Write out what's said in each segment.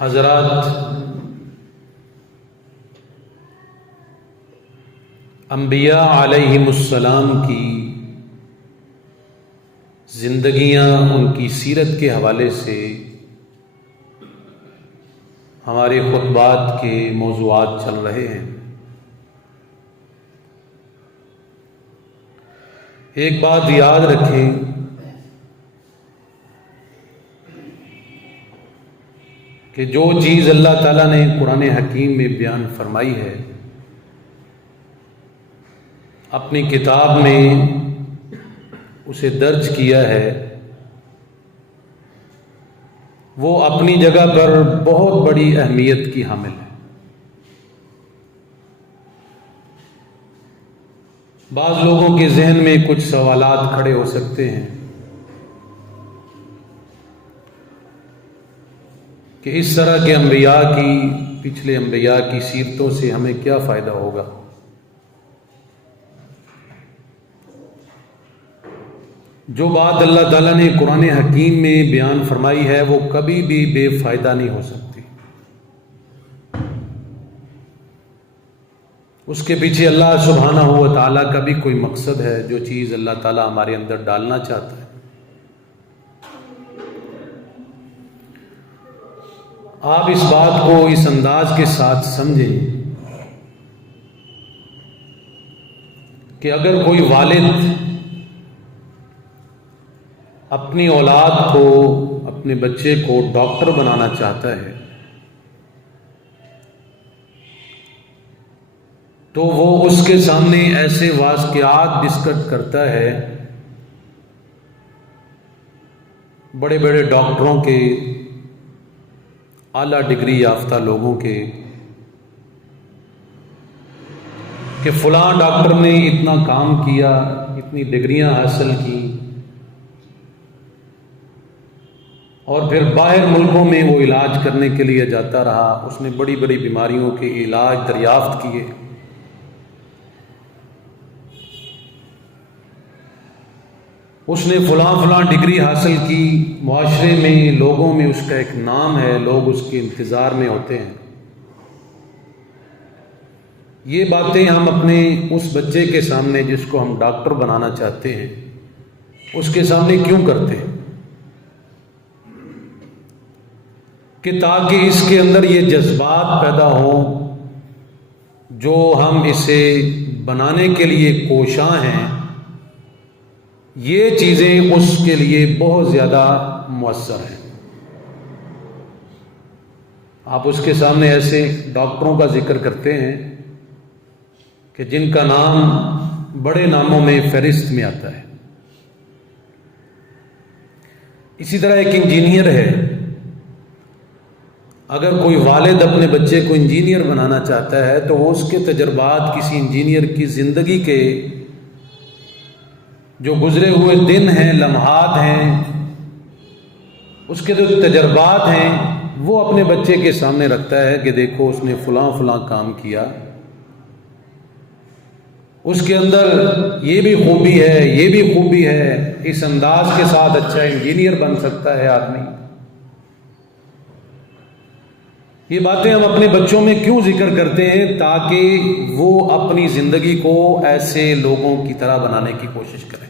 حضرات، انبیاء علیہم السلام کی زندگیاں، ان کی سیرت کے حوالے سے ہمارے خطبات کے موضوعات چل رہے ہیں۔ ایک بات یاد رکھیں کہ جو چیز اللہ تعالیٰ نے قرآن حکیم میں بیان فرمائی ہے، اپنی کتاب میں اسے درج کیا ہے، وہ اپنی جگہ پر بہت بڑی اہمیت کی حامل ہے۔ بعض لوگوں کے ذہن میں کچھ سوالات کھڑے ہو سکتے ہیں کہ اس طرح کے انبیاء کی، پچھلے انبیاء کی سیرتوں سے ہمیں کیا فائدہ ہوگا؟ جو بات اللہ تعالیٰ نے قرآن حکیم میں بیان فرمائی ہے وہ کبھی بھی بے فائدہ نہیں ہو سکتی۔ اس کے پیچھے اللہ سبحانہ و تعالیٰ کا بھی کوئی مقصد ہے، جو چیز اللہ تعالیٰ ہمارے اندر ڈالنا چاہتا ہے۔ آپ اس بات کو اس انداز کے ساتھ سمجھیں کہ اگر کوئی والد اپنی اولاد کو، اپنے بچے کو ڈاکٹر بنانا چاہتا ہے تو وہ اس کے سامنے ایسے واقعات ڈسکس کرتا ہے بڑے بڑے ڈاکٹروں کے، اعلیٰ ڈگری یافتہ لوگوں کے، کہ فلاں ڈاکٹر نے اتنا کام کیا، اتنی ڈگریاں حاصل کی، اور پھر باہر ملکوں میں وہ علاج کرنے کے لیے جاتا رہا، اس نے بڑی بڑی بیماریوں کے علاج دریافت کیے۔ اس نے فلاں ڈگری حاصل کی، معاشرے میں، لوگوں میں اس کا ایک نام ہے، لوگ اس کے انتظار میں ہوتے ہیں۔ یہ باتیں ہم اپنے اس بچے کے سامنے، جس کو ہم ڈاکٹر بنانا چاہتے ہیں، اس کے سامنے کیوں کرتے ہیں؟ کہ تاکہ اس کے اندر یہ جذبات پیدا ہوں جو ہم اسے بنانے کے لیے کوشاں ہیں، یہ چیزیں اس کے لیے بہت زیادہ مؤثر ہیں۔ آپ اس کے سامنے ایسے ڈاکٹروں کا ذکر کرتے ہیں کہ جن کا نام بڑے ناموں میں فہرست میں آتا ہے۔ اسی طرح ایک انجینئر ہے، اگر کوئی والد اپنے بچے کو انجینئر بنانا چاہتا ہے تو وہ اس کے تجربات، کسی انجینئر کی زندگی کے جو گزرے ہوئے دن ہیں، لمحات ہیں، اس کے جو تجربات ہیں، وہ اپنے بچے کے سامنے رکھتا ہے کہ دیکھو اس نے فلاں کام کیا، اس کے اندر یہ بھی خوبی ہے، یہ بھی خوبی ہے، اس انداز کے ساتھ اچھا انجینئر بن سکتا ہے آدمی۔ یہ باتیں ہم اپنے بچوں میں کیوں ذکر کرتے ہیں؟ تاکہ وہ اپنی زندگی کو ایسے لوگوں کی طرح بنانے کی کوشش کریں۔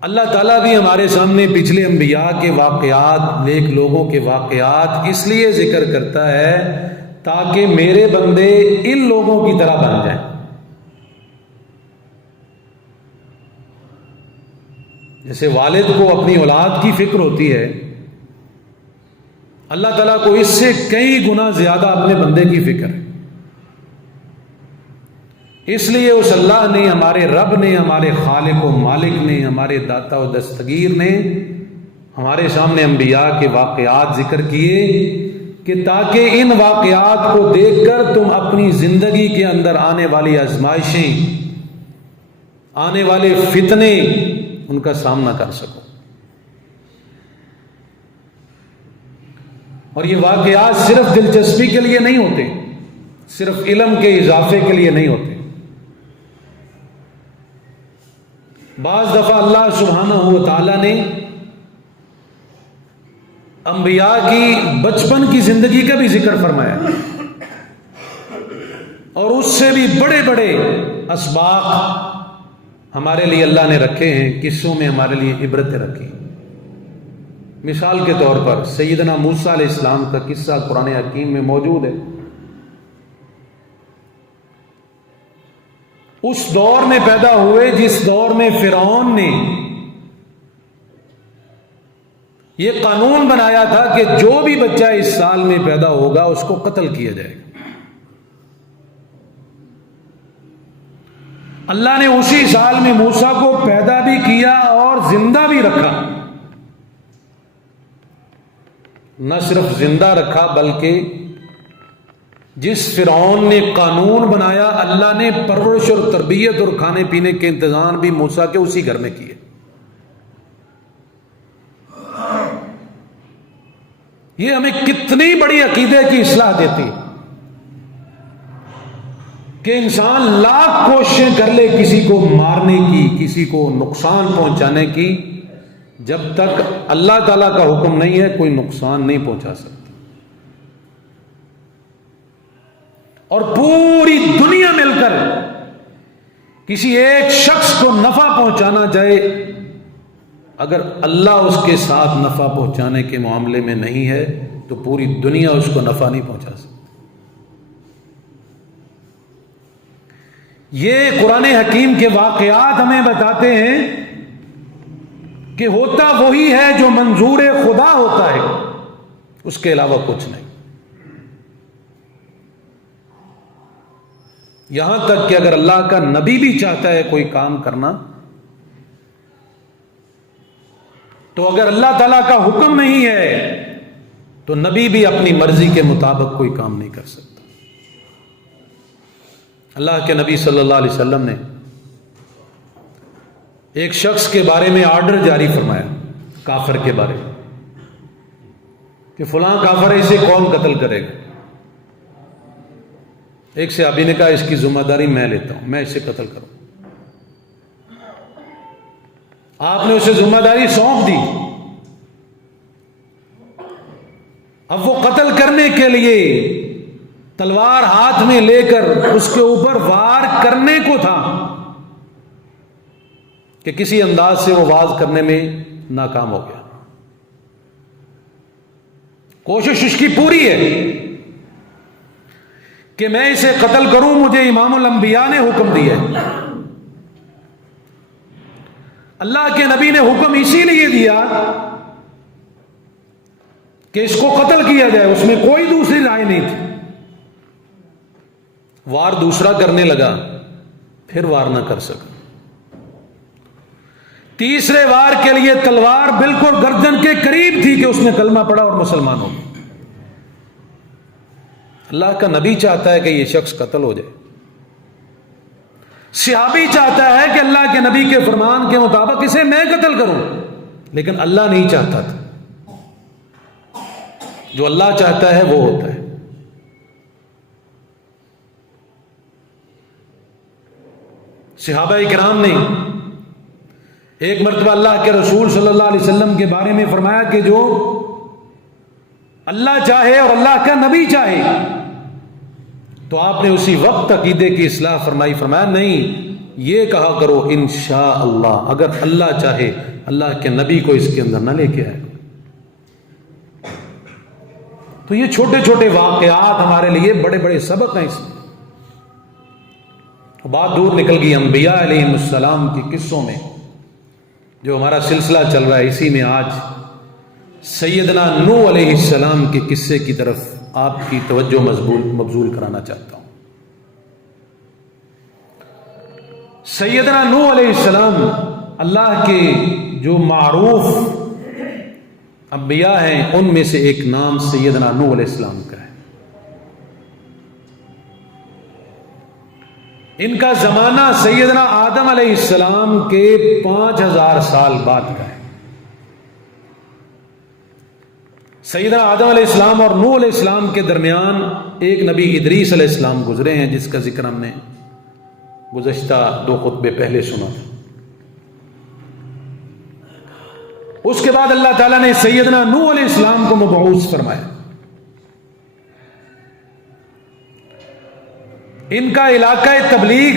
اللہ تعالیٰ بھی ہمارے سامنے پچھلے انبیاء کے واقعات، نیک لوگوں کے واقعات اس لیے ذکر کرتا ہے تاکہ میرے بندے ان لوگوں کی طرح بن جائیں۔ جیسے والد کو اپنی اولاد کی فکر ہوتی ہے، اللہ تعالیٰ کو اس سے کئی گنا زیادہ اپنے بندے کی فکر ہے۔ اس لیے اس اللہ نے، ہمارے رب نے، ہمارے خالق و مالک نے، ہمارے داتا و دستگیر نے ہمارے سامنے انبیاء کے واقعات ذکر کیے کہ تاکہ ان واقعات کو دیکھ کر تم اپنی زندگی کے اندر آنے والی آزمائشیں، آنے والے فتنے، ان کا سامنا کر سکو۔ اور یہ واقعات صرف دلچسپی کے لیے نہیں ہوتے، صرف علم کے اضافے کے لیے نہیں ہوتے۔ بعض دفعہ اللہ سبحانہ و تعالیٰ نے انبیاء کی بچپن کی زندگی کا بھی ذکر فرمایا اور اس سے بھی بڑے بڑے اسباق ہمارے لیے اللہ نے رکھے ہیں، قصوں میں ہمارے لیے عبرتیں رکھی۔ مثال کے طور پر سیدنا موسیٰ علیہ السلام کا قصہ قرآن حکیم میں موجود ہے۔ اس دور میں پیدا ہوئے جس دور میں فرعون نے یہ قانون بنایا تھا کہ جو بھی بچہ اس سال میں پیدا ہوگا اس کو قتل کیا جائے گا۔ اللہ نے اسی سال میں موسیٰ کو پیدا بھی کیا اور زندہ بھی رکھا۔ نہ صرف زندہ رکھا بلکہ جس فرعون نے قانون بنایا، اللہ نے پرورش اور تربیت اور کھانے پینے کے انتظام بھی موسیٰ کے اسی گھر میں کیے۔ یہ ہمیں کتنی بڑی عقیدے کی اصلاح دیتی ہے کہ انسان لاکھ کوششیں کر لے کسی کو مارنے کی، کسی کو نقصان پہنچانے کی، جب تک اللہ تعالیٰ کا حکم نہیں ہے کوئی نقصان نہیں پہنچا سکتا۔ اور پوری دنیا مل کر کسی ایک شخص کو نفع پہنچانا چاہے، اگر اللہ اس کے ساتھ نفع پہنچانے کے معاملے میں نہیں ہے تو پوری دنیا اس کو نفع نہیں پہنچا سکتی۔ یہ قرآن حکیم کے واقعات ہمیں بتاتے ہیں کہ ہوتا وہی ہے جو منظور خدا ہوتا ہے، اس کے علاوہ کچھ نہیں۔ یہاں تک کہ اگر اللہ کا نبی بھی چاہتا ہے کوئی کام کرنا تو اگر اللہ تعالیٰ کا حکم نہیں ہے تو نبی بھی اپنی مرضی کے مطابق کوئی کام نہیں کر سکتا۔ اللہ کے نبی صلی اللہ علیہ وسلم نے ایک شخص کے بارے میں آرڈر جاری فرمایا، کافر کے بارے میں، کہ فلاں کافر ہے، اسے کون قتل کرے گا؟ ایک صحابی نے کہا اس کی ذمہ داری میں لیتا ہوں، میں اسے قتل کروں۔ آپ نے اسے ذمہ داری سونپ دی۔ اب وہ قتل کرنے کے لیے تلوار ہاتھ میں لے کر اس کے اوپر وار کرنے کو تھا کہ کسی انداز سے وہ واز کرنے میں ناکام ہو گیا۔ کوشش اس کی پوری ہے کہ میں اسے قتل کروں، مجھے امام الانبیاء نے حکم دیا ہے۔ اللہ کے نبی نے حکم اسی لیے دیا کہ اس کو قتل کیا جائے، اس میں کوئی دوسری رائے نہیں تھی۔ وار دوسرا کرنے لگا، پھر وار نہ کر سکا۔ تیسرے وار کے لیے تلوار بالکل گردن کے قریب تھی کہ اس نے کلمہ پڑھا اور مسلمان ہو گیا۔ اللہ کا نبی چاہتا ہے کہ یہ شخص قتل ہو جائے، صحابی چاہتا ہے کہ اللہ کے نبی کے فرمان کے مطابق اسے میں قتل کروں، لیکن اللہ نہیں چاہتا تھا۔ جو اللہ چاہتا ہے وہ ہوتا ہے۔ صحابہ کرام نے ایک مرتبہ اللہ کے رسول صلی اللہ علیہ وسلم کے بارے میں فرمایا کہ جو اللہ چاہے اور اللہ کا نبی چاہے، تو آپ نے اسی وقت عقیدے کی اصلاح فرمائی، فرمایا نہیں، یہ کہا کرو انشاءاللہ، اگر اللہ چاہے اللہ کے نبی کو اس کے اندر نہ لے کے آئے۔ تو یہ چھوٹے چھوٹے واقعات ہمارے لیے بڑے بڑے سبق ہیں۔ اس میں بات دور نکل گئی انبیاء علیہ السلام کے قصوں میں، جو ہمارا سلسلہ چل رہا ہے، اسی میں آج سیدنا نوح علیہ السلام کے قصے کی طرف آپ کی توجہ مبذول کرانا چاہتا ہوں۔ سیدنا نوح علیہ السلام اللہ کے جو معروف انبیاء ہیں ان میں سے ایک نام سیدنا نوح علیہ السلام کا ہے۔ ان کا زمانہ سیدنا آدم علیہ السلام کے 5000 سال بعد کا ہے۔ سیدنا آدم علیہ السلام اور نوح علیہ السلام کے درمیان ایک نبی ادریس علیہ السلام گزرے ہیں، جس کا ذکر ہم نے گزشتہ 2 خطبے پہلے سنا تھا۔ اس کے بعد اللہ تعالیٰ نے سیدنا نوح علیہ السلام کو مبعوث فرمایا. ان کا علاقہ تبلیغ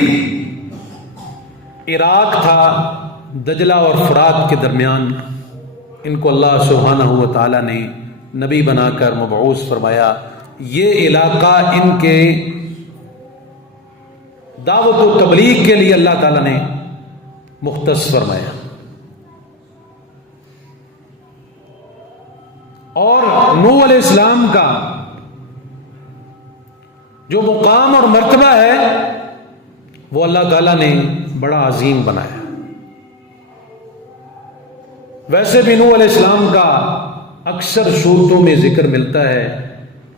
عراق تھا، دجلہ اور فرات کے درمیان. ان کو اللہ سبحانہ و تعالیٰ نے نبی بنا کر مبعوث فرمایا. یہ علاقہ ان کے دعوت و تبلیغ کے لیے اللہ تعالیٰ نے مختص فرمایا. اور نوح علیہ السلام کا جو مقام اور مرتبہ ہے وہ اللہ تعالیٰ نے بڑا عظیم بنایا. ویسے بھی نوح علیہ السلام کا اکثر صورتوں میں ذکر ملتا ہے،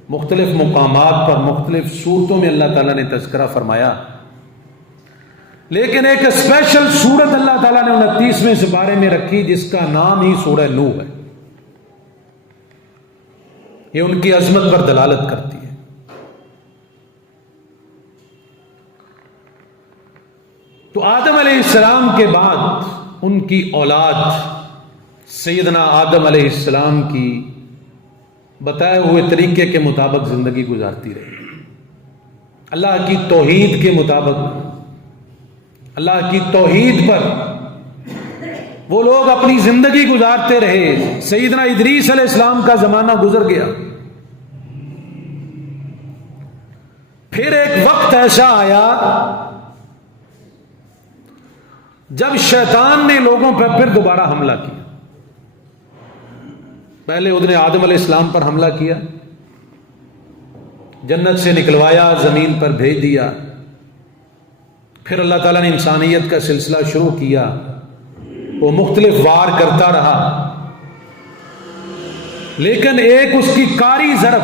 مختلف مقامات پر مختلف صورتوں میں اللہ تعالیٰ نے تذکرہ فرمایا. لیکن ایک اسپیشل سورت اللہ تعالیٰ نے 29ویں سپارے میں رکھی جس کا نام ہی سورہ نوح ہے. یہ ان کی عظمت پر دلالت کرتی ہے. تو آدم علیہ السلام کے بعد ان کی اولاد سیدنا آدم علیہ السلام کی بتائے ہوئے طریقے کے مطابق زندگی گزارتی رہی. اللہ کی توحید کے مطابق، اللہ کی توحید پر وہ لوگ اپنی زندگی گزارتے رہے. سیدنا ادریس علیہ السلام کا زمانہ گزر گیا. پھر ایک وقت ایسا آیا جب شیطان نے لوگوں پر پھر دوبارہ حملہ کیا. پہلے اس نے آدم علیہ السلام پر حملہ کیا، جنت سے نکلوایا، زمین پر بھیج دیا. پھر اللہ تعالیٰ نے انسانیت کا سلسلہ شروع کیا، وہ مختلف وار کرتا رہا. لیکن ایک اس کی کاری ضرب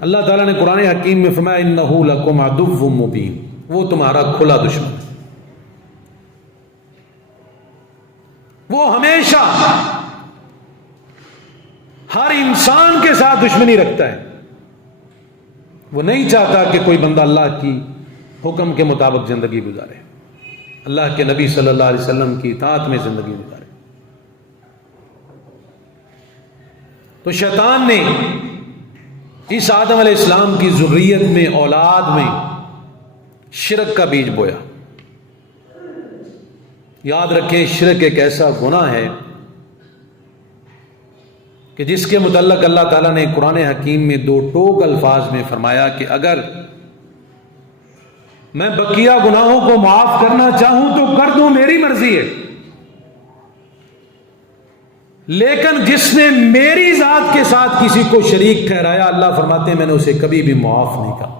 اللہ تعالیٰ نے قرآن حکیم میں فرمایا انہ لکم عدو مبین، وہ تمہارا کھلا دشمن ہے. وہ ہمیشہ ہر انسان کے ساتھ دشمنی رکھتا ہے. وہ نہیں چاہتا کہ کوئی بندہ اللہ کی حکم کے مطابق زندگی گزارے، اللہ کے نبی صلی اللہ علیہ وسلم کی اطاعت میں زندگی گزارے. تو شیطان نے اس آدم علیہ السلام کی ذریت میں، اولاد میں شرک کا بیج بویا. یاد رکھیں شرک ایک ایسا گناہ ہے کہ جس کے متعلق اللہ تعالیٰ نے قرآن حکیم میں 2 ٹوک الفاظ میں فرمایا کہ اگر میں بقیہ گناہوں کو معاف کرنا چاہوں تو کر دوں، میری مرضی ہے، لیکن جس نے میری ذات کے ساتھ کسی کو شریک ٹھہرایا، اللہ فرماتے ہیں میں نے اسے کبھی بھی معاف نہیں کہا.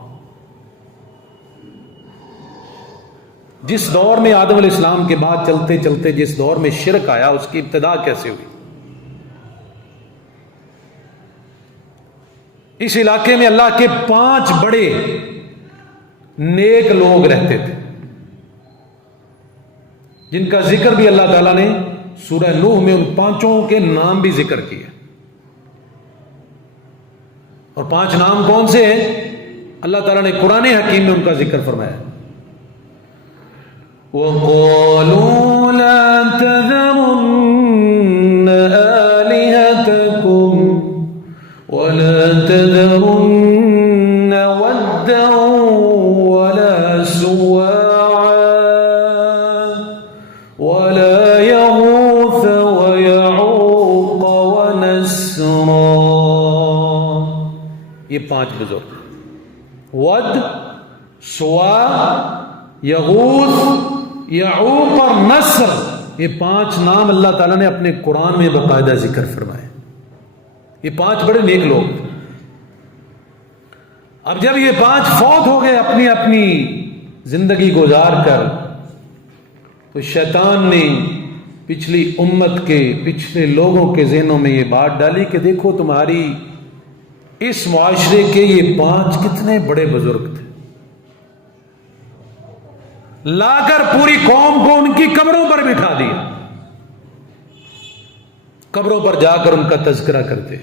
جس دور میں آدم علیہ السلام کے بعد چلتے چلتے جس دور میں شرک آیا، اس کی ابتدا کیسے ہوئی؟ اس علاقے میں اللہ کے 5 بڑے نیک لوگ رہتے تھے جن کا ذکر بھی اللہ تعالیٰ نے سورہ نوح میں ان 5 کے نام بھی ذکر کیے. اور 5 نام کون سے ہیں؟ اللہ تعالیٰ نے قرآن حکیم میں ان کا ذکر فرمایا. وَقَالُوا لَا تَذَرُنَّ آلِهَتَكُمْ وَلَا تَذَرُنَّ وَدًّا وَلَا سُوَاعًا وَلَا يَغُوثَ وَيَعُوقَ وَنَسْرًا. یہ 5 بزرگ، ود، سوا، یغوث، یعوق اور نصر، یہ 5 نام اللہ تعالیٰ نے اپنے قرآن میں باقاعدہ ذکر فرمائے. یہ 5 بڑے نیک لوگ. اب جب یہ 5 فوت ہو گئے اپنی اپنی زندگی گزار کر، تو شیطان نے پچھلی امت کے، پچھلے لوگوں کے ذہنوں میں یہ بات ڈالی کہ دیکھو تمہاری اس معاشرے کے یہ 5 کتنے بڑے بزرگ تھے. لا کر پوری قوم کو ان کی قبروں پر بٹھا دیا، قبروں پر جا کر ان کا تذکرہ کرتے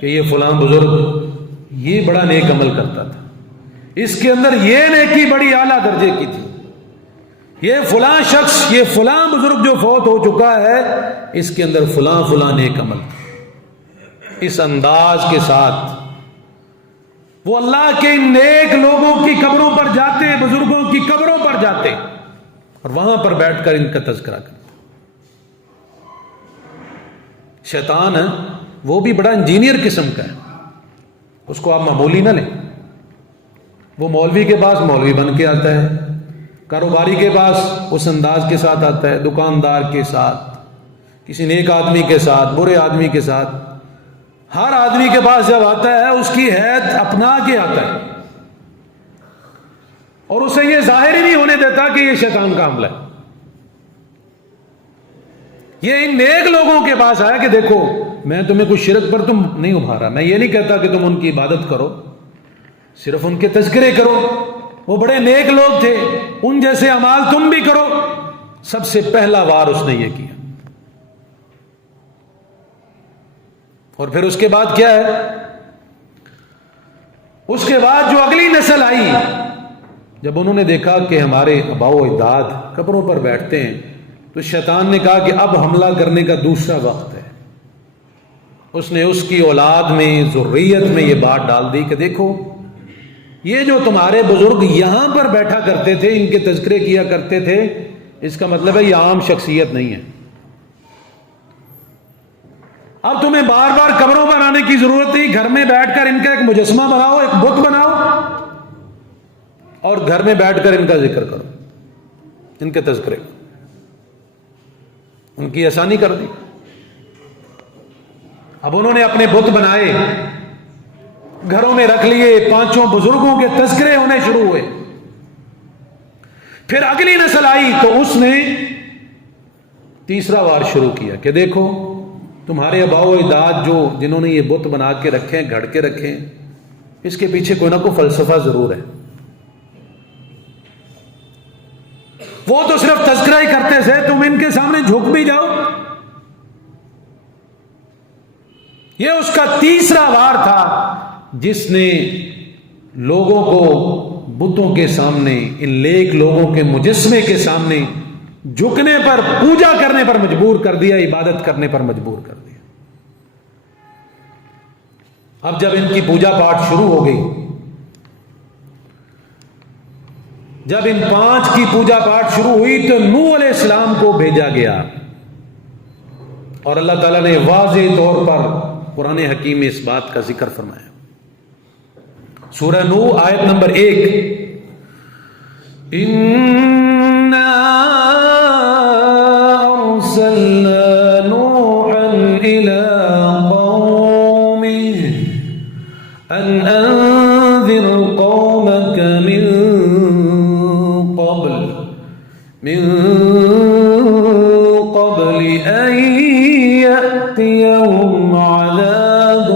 کہ یہ فلاں بزرگ یہ بڑا نیک عمل کرتا تھا، اس کے اندر یہ نیکی بڑی اعلیٰ درجے کی تھی، یہ فلاں شخص، یہ فلاں بزرگ جو فوت ہو چکا ہے، اس کے اندر فلاں فلاں نیک عمل، اس انداز کے ساتھ وہ اللہ کے نیک لوگوں کی قبروں پر جاتے، بزرگوں کی قبروں پر جاتے اور وہاں پر بیٹھ کر ان کا تذکرہ کرتے۔ شیطان ہے وہ بھی بڑا انجینئر قسم کا ہے، اس کو آپ معمولی نہ لیں۔ وہ مولوی کے پاس مولوی بن کے آتا ہے، کاروباری کے پاس اس انداز کے ساتھ آتا ہے، دکاندار کے ساتھ، کسی نیک آدمی کے ساتھ، برے آدمی کے ساتھ، ہر آدمی کے پاس جب آتا ہے اس کی حیثیت اپنا کے آتا ہے، اور اسے یہ ظاہر ہی نہیں ہونے دیتا کہ یہ شیطان کا عمل ہے۔ یہ ان نیک لوگوں کے پاس آیا کہ دیکھو میں تمہیں کوئی شرک پر تم نہیں ابھارا، میں یہ نہیں کہتا کہ تم ان کی عبادت کرو، صرف ان کے تذکرے کرو، وہ بڑے نیک لوگ تھے، ان جیسے اعمال تم بھی کرو۔ سب سے پہلا وار اس نے یہ کیا، اور پھر اس کے بعد کیا ہے؟ اس کے بعد جو اگلی نسل آئی، جب انہوں نے دیکھا کہ ہمارے آباء و اجداد قبروں پر بیٹھتے ہیں، تو شیطان نے کہا کہ اب حملہ کرنے کا دوسرا وقت ہے۔ اس نے اس کی اولاد میں، ذریت میں یہ بات ڈال دی کہ دیکھو یہ جو تمہارے بزرگ یہاں پر بیٹھا کرتے تھے، ان کے تذکرے کیا کرتے تھے، اس کا مطلب ہے یہ عام شخصیت نہیں ہے۔ اب تمہیں بار بار قبروں پر آنے کی ضرورت نہیں، گھر میں بیٹھ کر ان کا ایک مجسمہ بناؤ، ایک بت بناؤ، اور گھر میں بیٹھ کر ان کا ذکر کرو، ان کے تذکرے، ان کی آسانی کر دی۔ اب انہوں نے اپنے بت بنائے، گھروں میں رکھ لیے، پانچوں بزرگوں کے تذکرے ہونے شروع ہوئے۔ پھر اگلی نسل آئی تو اس نے تیسرا وار شروع کیا کہ دیکھو تمہارے آباء و اجداد جنہوں نے یہ بت بنا کے رکھے ہیں، گھڑ کے رکھے ہیں، اس کے پیچھے کوئی نہ کوئی فلسفہ ضرور ہے۔ وہ تو صرف تذکرہ ہی کرتے تھے، تم ان کے سامنے جھک بھی جاؤ۔ یہ اس کا تیسرا وار تھا جس نے لوگوں کو بتوں کے سامنے، ان نیک لوگوں کے مجسمے کے سامنے جھکنے پر، پوجا کرنے پر مجبور کر دیا، عبادت کرنے پر مجبور کر دیا۔ اب جب ان کی پوجا پاٹ شروع ہو گئی، جب ان 5 کی پوجا پاٹ شروع ہوئی تو نوح علیہ السلام کو بھیجا گیا، اور اللہ تعالیٰ نے واضح طور پر قرآن حکیم میں اس بات کا ذکر فرمایا۔ سورہ نوح آیت نمبر 1، اِنَّا أَرْسَلْنَا نُوحًا إِلَىٰ قَوْمِهِ أَنْ أَنذِرْ قَوْمَكَ من قبل أن يأتيهم عذاب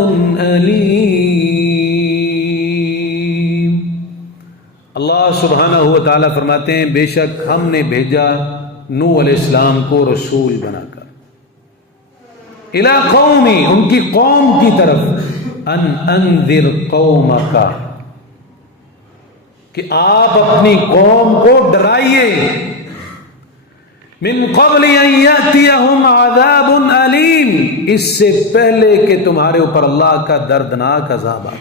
أليم۔ اللہ سبحانہ و تعالیٰ فرماتے ہیں بے شک ہم نے بھیجا نوح علیہ السلام کو رسول بنا کر، الی قومی، ان کی قوم کی طرف، ان انذر قومک، کہ آپ اپنی قوم کو ڈرائیے، من قبل ان یاتیہم عذاب علیم، اس سے پہلے کہ تمہارے اوپر اللہ کا دردناک عذاب آ جائے۔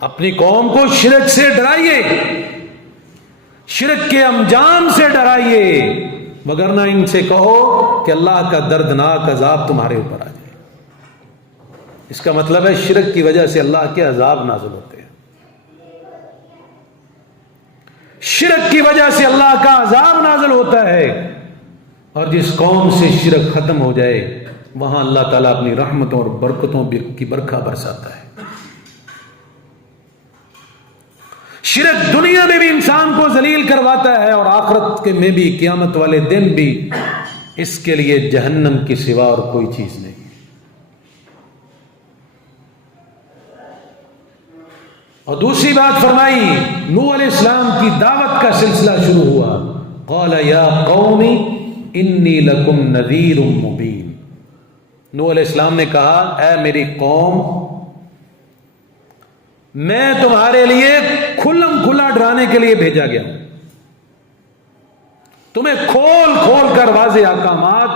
اپنی قوم کو شرک سے ڈرائیے، شرک کے انجام سے ڈرائیے، وگرنہ ان سے کہو کہ اللہ کا دردناک عذاب تمہارے اوپر آ جائے۔ اس کا مطلب ہے شرک کی وجہ سے اللہ کے عذاب نازل ہوتے ہیں، شرک کی وجہ سے اللہ کا عذاب نازل ہوتا ہے، اور جس قوم سے شرک ختم ہو جائے وہاں اللہ تعالیٰ اپنی رحمتوں اور برکتوں کی برکھا برساتا ہے۔ شرک دنیا میں بھی انسان کو ذلیل کرواتا ہے، اور آخرت کے میں بھی، قیامت والے دن بھی، اس کے لیے جہنم کے سوا اور کوئی چیز نہیں۔ اور دوسری بات فرمائی، نوح علیہ السلام کی دعوت کا سلسلہ شروع ہوا، قال یا قوم انی لکم نذیر مبین۔ نوح علیہ السلام نے کہا اے میری قوم، میں تمہارے لیے کھلم کھلا ڈرانے کے لیے بھیجا گیا ہوں۔ تمہیں کھول کھول کر واضح احکامات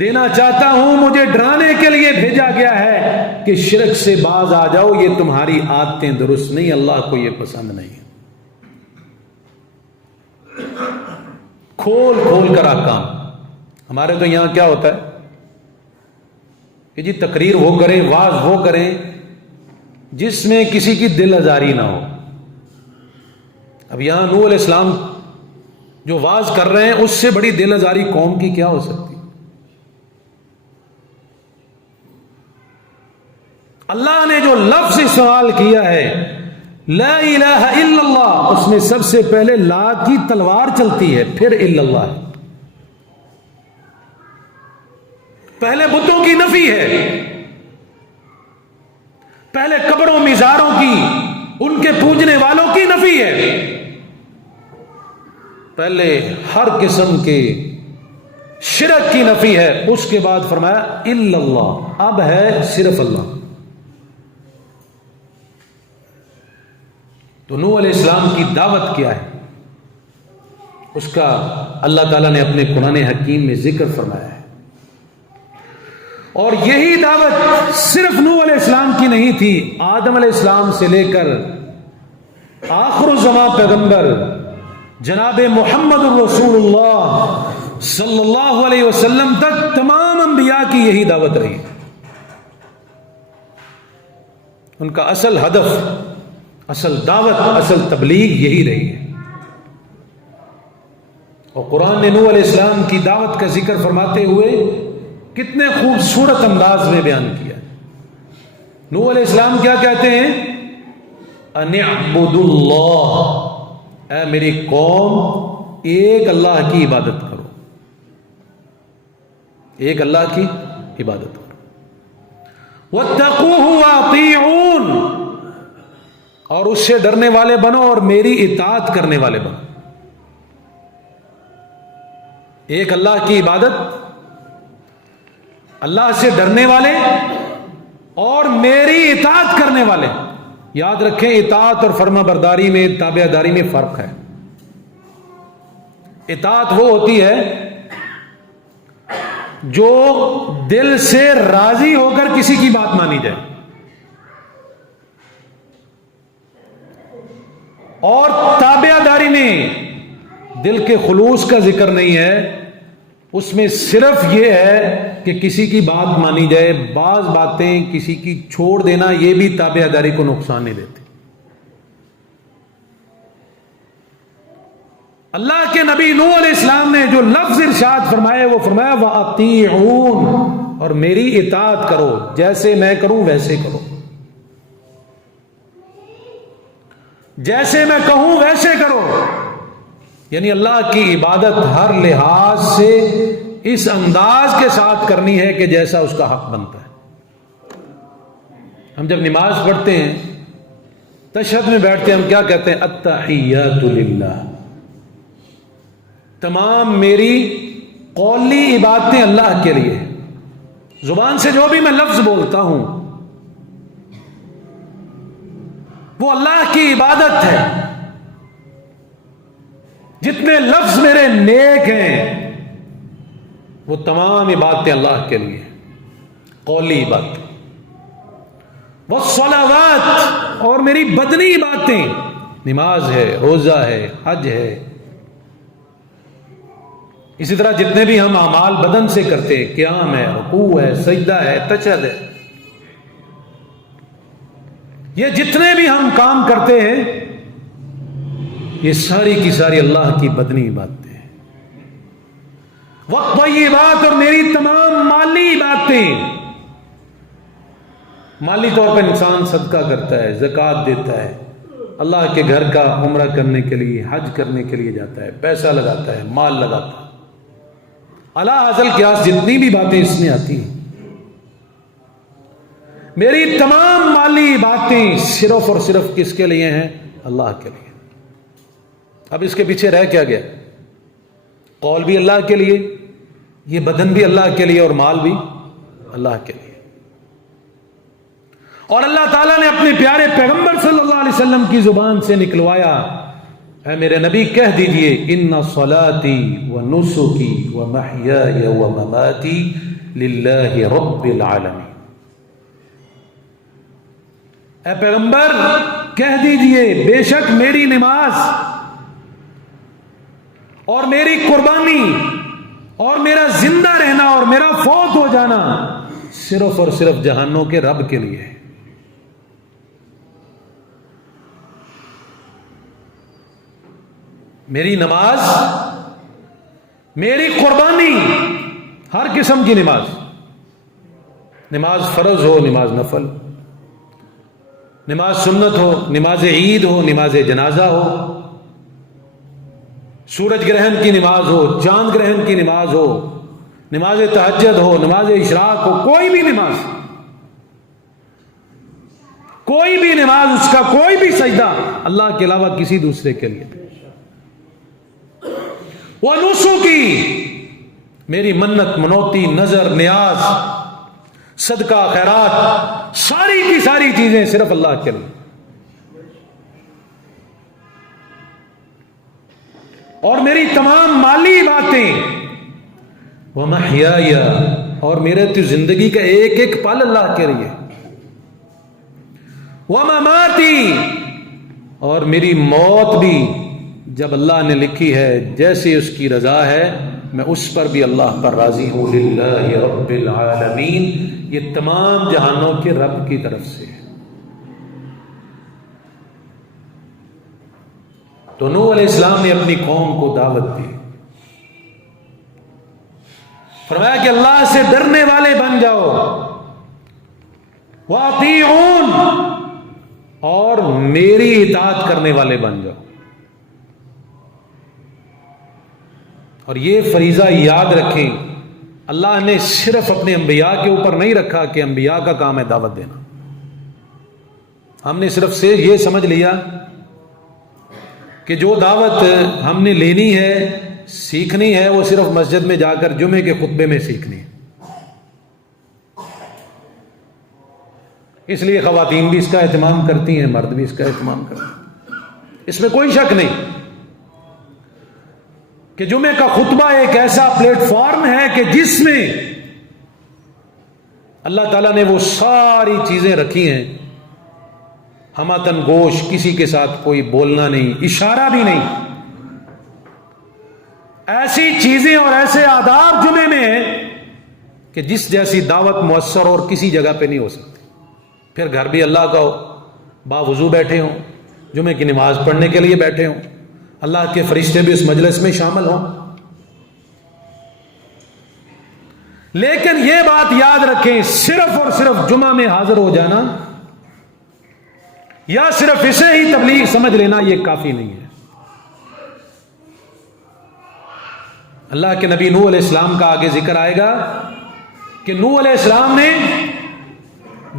دینا چاہتا ہوں. مجھے ڈرانے کے لیے بھیجا گیا ہے کہ شرک سے باز آ جاؤ. یہ تمہاری عادتیں درست نہیں, اللہ کو یہ پسند نہیں. کھول کھول کر احکام. ہمارے تو یہاں کیا ہوتا ہے کہ جی تقریر وہ کریں, واز وہ کریں جس میں کسی کی دل آزاری نہ ہو. اب یہاں نوح علیہ السلام جو واز کر رہے ہیں اس سے بڑی دل آزاری قوم کی کیا ہو سکتی. اللہ نے جو لفظ استعمال کیا ہے لا الہ الا اللہ, اس میں سب سے پہلے لا کی تلوار چلتی ہے, پھر الا اللہ. پہلے بتوں کی نفی ہے, پہلے قبروں مزاروں کی, ان کے پوجنے والوں کی نفی ہے. پہلے ہر قسم کے شرک کی نفی ہے, اس کے بعد فرمایا الا اللہ, اب ہے صرف اللہ. تو نوح علیہ السلام کی دعوت کیا ہے, اس کا اللہ تعالیٰ نے اپنے قرآن حکیم میں ذکر فرمایا ہے. اور یہی دعوت صرف نوح علیہ السلام کی نہیں تھی, آدم علیہ السلام سے لے کر آخر الزمان پیغمبر جناب محمد الرسول اللہ صلی اللہ علیہ وسلم تک تمام انبیاء کی یہی دعوت رہی. ان کا اصل ہدف, اصل دعوت, اصل تبلیغ یہی رہی ہے. اور قرآن نے نوح علیہ السلام کی دعوت کا ذکر فرماتے ہوئے کتنے خوبصورت انداز میں بیان کیا. نوح علیہ السلام کیا کہتے ہیں, ان اعبدوا اللہ, اے میری قوم ایک اللہ کی عبادت کرو, ایک اللہ کی عبادت کرو. واتقوہ واطیعون, اور اس سے ڈرنے والے بنو اور میری اطاعت کرنے والے بنو. ایک اللہ کی عبادت, اللہ سے ڈرنے والے اور میری اطاعت کرنے والے. یاد رکھیں اطاعت اور فرما برداری میں, تابع داری میں فرق ہے. اطاعت وہ ہوتی ہے جو دل سے راضی ہو کر کسی کی بات مانی جائے, اور تابع داری میں دل کے خلوص کا ذکر نہیں ہے, اس میں صرف یہ ہے کہ کسی کی بات مانی جائے. بعض باتیں کسی کی چھوڑ دینا یہ بھی تابع داری کو نقصان نہیں دیتی. اللہ کے نبی نوح علیہ السلام نے جو لفظ ارشاد فرمائے وہ فرمایا وَأَطِيعُونَ, اور میری اطاعت کرو, جیسے میں کروں ویسے کرو, جیسے میں کہوں ویسے کرو. یعنی اللہ کی عبادت ہر لحاظ سے اس انداز کے ساتھ کرنی ہے کہ جیسا اس کا حق بنتا ہے. ہم جب نماز پڑھتے ہیں, تشہد میں بیٹھتے ہیں, ہم کیا کہتے ہیں, التحیات للہ, تمام میری قولی عبادتیں اللہ کے لیے. زبان سے جو بھی میں لفظ بولتا ہوں وہ اللہ کی عبادت ہے. جتنے لفظ میرے نیک ہیں وہ تمام عبادتیں اللہ کے لیے, قولی عبادت. والصلوات, اور میری بدنی عبادتیں, نماز ہے, روزہ ہے, حج ہے. اسی طرح جتنے بھی ہم اعمال بدن سے کرتے ہیں, قیام ہے, رکوع ہے, سجدہ ہے, تشہد ہے, یہ جتنے بھی ہم کام کرتے ہیں یہ ساری کی ساری اللہ کی بدنی باتیں ہیں. والطیبات, اور میری تمام مالی باتیں. مالی طور پر انسان صدقہ کرتا ہے, زکوٰۃ دیتا ہے, اللہ کے گھر کا عمرہ کرنے کے لیے, حج کرنے کے لیے جاتا ہے, پیسہ لگاتا ہے, مال لگاتا ہے. اعلیٰ حاصل قیاس جتنی بھی باتیں اس میں آتی ہیں, میری تمام مالی باتیں صرف اور صرف کس کے لیے ہیں, اللہ کے لیے. اب اس کے پیچھے رہ کیا گیا, قول بھی اللہ کے لیے, یہ بدن بھی اللہ کے لیے, اور مال بھی اللہ کے لیے. اور اللہ تعالیٰ نے اپنے پیارے پیغمبر صلی اللہ علیہ وسلم کی زبان سے نکلوایا اے میرے نبی کہہ دیجئے ان صلاتی و نسکی و محیای و مماتی للہ رب العالمین. اے پیغمبر کہہ دیجئے بے شک میری نماز اور میری قربانی اور میرا زندہ رہنا اور میرا فوت ہو جانا صرف اور صرف جہانوں کے رب کے لیے ہے. میری نماز، میری قربانی، ہر قسم کی نماز، نماز فرض ہو، نماز نفل، نماز سنت ہو، نماز عید ہو، نماز جنازہ ہو، سورج گرہن کی نماز ہو، چاند گرہن کی نماز ہو، نماز تہجد ہو، نماز اشراق ہو، کوئی بھی نماز، کوئی بھی نماز، اس کا کوئی بھی سجدہ اللہ کے علاوہ کسی دوسرے کے لیے. وہ نسو کی، میری منت منوتی، نظر نیاز، صدقہ خیرات، ساری کی ساری چیزیں صرف اللہ کے لیے. اور میری تمام مالی باتیں، وہ محیای، اور میرے تو زندگی کا ایک ایک پل اللہ کے لیے، وہ مماتی، اور میری موت بھی جب اللہ نے لکھی ہے جیسے اس کی رضا ہے میں اس پر بھی اللہ پر راضی ہوں. للہ رب العالمین، یہ تمام جہانوں کے رب کی طرف سے ہے. تو نوح علیہ السلام نے اپنی قوم کو دعوت دی، فرمایا کہ اللہ سے ڈرنے والے بن جاؤ، واطیعون، اور میری اطاعت کرنے والے بن جاؤ. اور یہ فریضہ یاد رکھیں، اللہ نے صرف اپنے انبیاء کے اوپر نہیں رکھا کہ انبیاء کا کام ہے دعوت دینا. ہم نے صرف سے یہ سمجھ لیا کہ جو دعوت ہم نے لینی ہے، سیکھنی ہے، وہ صرف مسجد میں جا کر جمعے کے خطبے میں سیکھنی ہے. اس لیے خواتین بھی اس کا اہتمام کرتی ہیں، مرد بھی اس کا اہتمام کرتے ہیں، اس میں کوئی شک نہیں کہ جمعے کا خطبہ ایک ایسا پلیٹ فارم ہے کہ جس میں اللہ تعالیٰ نے وہ ساری چیزیں رکھی ہیں. ہماتن گوش، کسی کے ساتھ کوئی بولنا نہیں، اشارہ بھی نہیں، ایسی چیزیں اور ایسے آداب جمعے میں ہیں کہ جس جیسی دعوت مؤثر اور کسی جگہ پہ نہیں ہو سکتی. پھر گھر بھی اللہ کا ہو، باوضو بیٹھے ہوں، جمعے کی نماز پڑھنے کے لیے بیٹھے ہوں، اللہ کے فرشتے بھی اس مجلس میں شامل ہوں. لیکن یہ بات یاد رکھیں، صرف اور صرف جمعہ میں حاضر ہو جانا یا صرف اسے ہی تبلیغ سمجھ لینا یہ کافی نہیں ہے. اللہ کے نبی نوح علیہ السلام کا آگے ذکر آئے گا کہ نوح علیہ السلام نے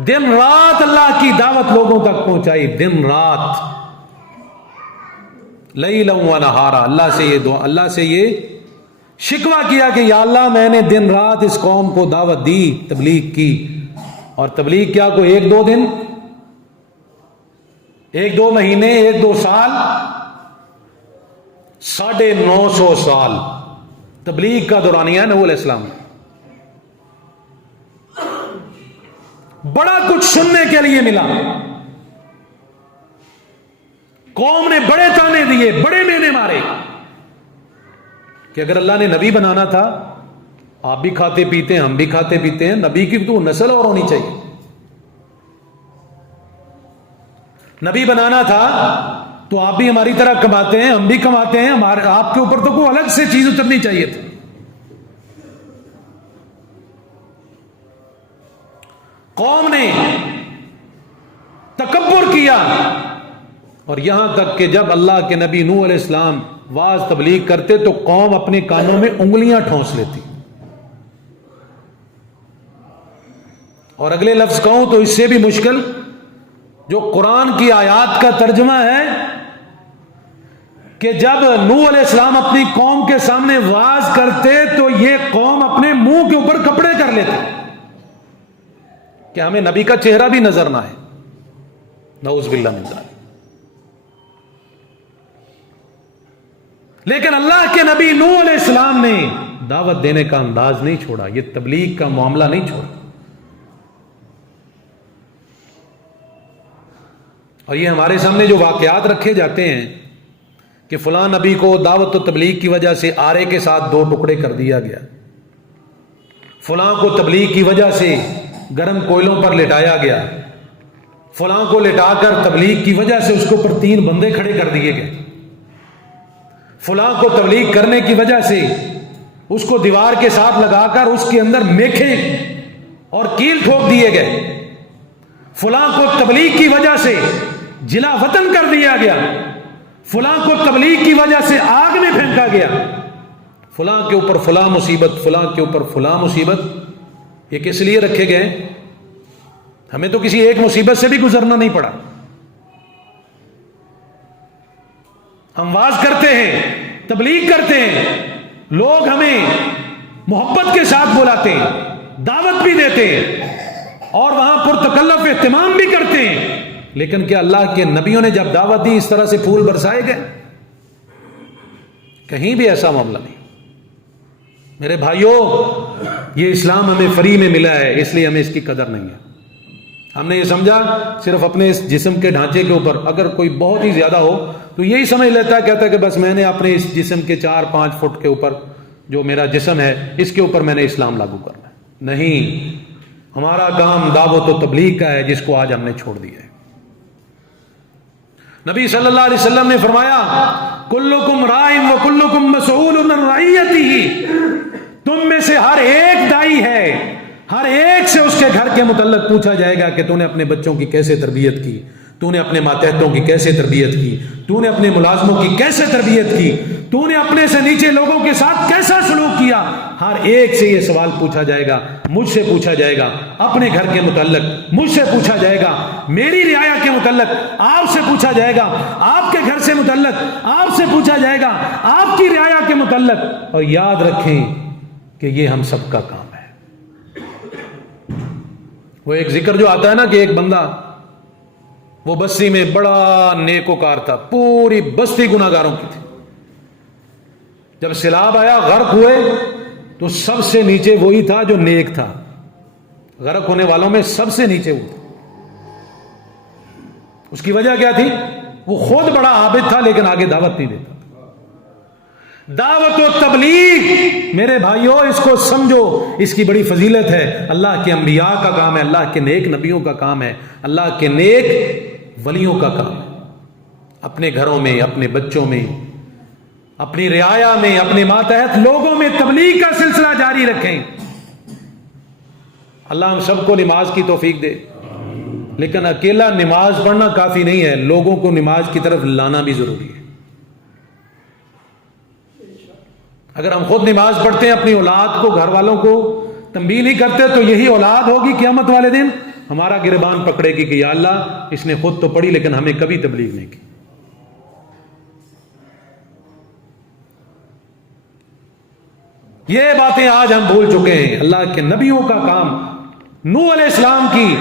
دن رات اللہ کی دعوت لوگوں تک پہنچائی، دن رات، لیلا و نہارا. اللہ سے یہ شکوہ کیا کہ یا اللہ میں نے دن رات اس قوم کو دعوت دی، تبلیغ کی. اور تبلیغ کیا کوئی ایک دو دن، ایک دو مہینے، ایک دو سال، 950 سال تبلیغ کا دورانیہ نوح علیہ السلام. بڑا کچھ سننے کے لیے ملا، قوم نے بڑے تانے دیے، بڑے مینے مارے کہ اگر اللہ نے نبی بنانا تھا، آپ بھی کھاتے پیتے ہیں، ہم بھی کھاتے پیتے ہیں، نبی کی تو نسل اور ہونی چاہیے. نبی بنانا تھا تو آپ بھی ہماری طرح کماتے ہیں، ہم بھی کماتے ہیں، آپ کے اوپر تو کوئی الگ سے چیز اترنی چاہیے تھی. قوم نے تکبر کیا، اور یہاں تک کہ جب اللہ کے نبی نوح علیہ السلام واز تبلیغ کرتے تو قوم اپنے کانوں میں انگلیاں ٹھونس لیتی. اور اگلے لفظ کہوں تو اس سے بھی مشکل، جو قرآن کی آیات کا ترجمہ ہے کہ جب نوح علیہ السلام اپنی قوم کے سامنے واز کرتے تو یہ قوم اپنے منہ کے اوپر کپڑے کر لیتے کہ ہمیں نبی کا چہرہ بھی نظر نہ ہے. نعوذ باللہ من ذالک. لیکن اللہ کے نبی نوح علیہ السلام نے دعوت دینے کا انداز نہیں چھوڑا، یہ تبلیغ کا معاملہ نہیں چھوڑا. اور یہ ہمارے سامنے جو واقعات رکھے جاتے ہیں کہ فلاں نبی کو دعوت و تبلیغ کی وجہ سے آرے کے ساتھ 2 ٹکڑے کر دیا گیا، فلاں کو تبلیغ کی وجہ سے گرم کوئلوں پر لٹایا گیا، فلاں کو لٹا کر تبلیغ کی وجہ سے اس کے اوپر 3 بندے کھڑے کر دیے گئے، فلاں کو تبلیغ کرنے کی وجہ سے اس کو دیوار کے ساتھ لگا کر اس کے اندر میخیں اور کیل ٹھوک دیے گئے، فلاں کو تبلیغ کی وجہ سے جلا وطن کر دیا گیا، فلاں کو تبلیغ کی وجہ سے آگ میں پھینکا گیا، فلاں کے اوپر فلاں مصیبت، فلاں کے اوپر فلاں مصیبت. یہ کس لیے رکھے گئے؟ ہمیں تو کسی ایک مصیبت سے بھی گزرنا نہیں پڑا. ہم واز کرتے ہیں، تبلیغ کرتے ہیں، لوگ ہمیں محبت کے ساتھ بلاتے ہیں، دعوت بھی دیتے ہیں اور وہاں پرتکلف اہتمام بھی کرتے ہیں، لیکن کیا اللہ کے نبیوں نے جب دعوت دی اس طرح سے پھول برسائے گئے؟ کہیں بھی ایسا معاملہ نہیں. میرے بھائیوں، یہ اسلام ہمیں فری میں ملا ہے، اس لیے ہمیں اس کی قدر نہیں ہے. ہم نے یہ سمجھا صرف اپنے اس جسم کے ڈھانچے کے اوپر اگر کوئی بہت ہی زیادہ ہو تو یہی سمجھ لیتا ہے، کہتا ہے کہ بس میں نے اپنے اس جسم کے 4-5 فٹ کے اوپر جو میرا جسم ہے اس کے اوپر میں نے اسلام لاگو کرنا ہے. نہیں، ہمارا کام دعوت و تبلیغ کا ہے جس کو آج ہم نے چھوڑ دیا ہے. نبی صلی اللہ علیہ وسلم نے فرمایا کلکم رائن و کلکم مسئول عن رعیتہ، تم میں سے ہر ایک دائی ہے، ہر ایک سے اس کے گھر کے متعلق پوچھا جائے گا کہ تو نے اپنے بچوں کی کیسے تربیت کی، تو نے اپنے ماتحتوں کی کیسے تربیت کی، تو نے اپنے ملازموں کی کیسے تربیت کی، تو نے اپنے سے نیچے لوگوں کے ساتھ کیسا سلوک کیا. ہر ایک سے یہ سوال پوچھا جائے گا. مجھ سے پوچھا جائے گا اپنے گھر کے متعلق، مجھ سے پوچھا جائے گا میری رعایا کے متعلق، آپ سے پوچھا جائے گا آپ کے گھر سے متعلق، آپ سے پوچھا جائے گا آپ کی رعایا کے متعلق. اور یاد رکھیں کہ یہ ہم سب کا کام ہے. وہ ایک ذکر جو آتا ہے نا کہ ایک بندہ وہ بستی میں بڑا نیکوکار تھا، پوری بستی گناہگاروں کی تھی. جب سیلاب آیا، غرق ہوئے، تو سب سے نیچے وہی تھا جو نیک تھا. غرق ہونے والوں میں سب سے نیچے وہ تھا. اس کی وجہ کیا تھی؟ وہ خود بڑا عابد تھا لیکن آگے دعوت نہیں دیتا. دعوت و تبلیغ میرے بھائیوں اس کو سمجھو، اس کی بڑی فضیلت ہے. اللہ کے انبیاء کا کام ہے، اللہ کے نیک نبیوں کا کام ہے، اللہ کے نیک ولیوں کا کام ہے. اپنے گھروں میں، اپنے بچوں میں، اپنی رعایا میں، اپنے ماتحت لوگوں میں تبلیغ کا سلسلہ جاری رکھیں. اللہ ہم سب کو نماز کی توفیق دے. لیکن اکیلا نماز پڑھنا کافی نہیں ہے، لوگوں کو نماز کی طرف لانا بھی ضروری ہے. اگر ہم خود نماز پڑھتے ہیں، اپنی اولاد کو، گھر والوں کو تنبیہ نہیں کرتے، تو یہی اولاد ہوگی قیامت والے دن ہمارا گریبان پکڑے گی کہ یا اللہ اس نے خود تو پڑھی لیکن ہمیں کبھی تبلیغ نہیں کی. یہ باتیں آج ہم بھول چکے ہیں. اللہ کے نبیوں کا کام، نوح علیہ السلام کی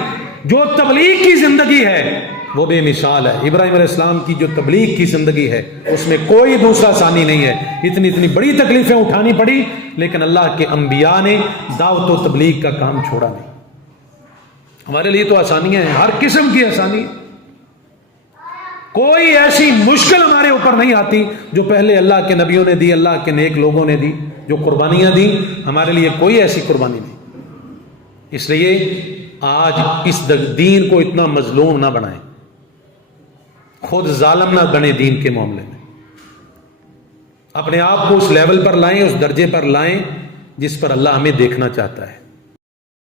جو تبلیغ کی زندگی ہے وہ بے مثال ہے. ابراہیم علیہ السلام کی جو تبلیغ کی زندگی ہے اس میں کوئی دوسرا ثانی نہیں ہے. اتنی بڑی تکلیفیں اٹھانی پڑی لیکن اللہ کے انبیاء نے دعوت و تبلیغ کا کام چھوڑا نہیں. ہمارے لیے تو آسانیاں ہیں، ہر قسم کی آسانی. کوئی ایسی مشکل ہمارے اوپر نہیں آتی جو پہلے اللہ کے نبیوں نے دی، اللہ کے نیک لوگوں نے دی. جو قربانیاں دی ہمارے لیے کوئی ایسی قربانی نہیں. اس لیے آج اس دین کو اتنا مظلوم نہ بنائیں، خود ظالم نہ بنے دین کے معاملے میں. اپنے آپ کو اس لیول پر لائیں، اس درجے پر لائیں جس پر اللہ ہمیں دیکھنا چاہتا ہے.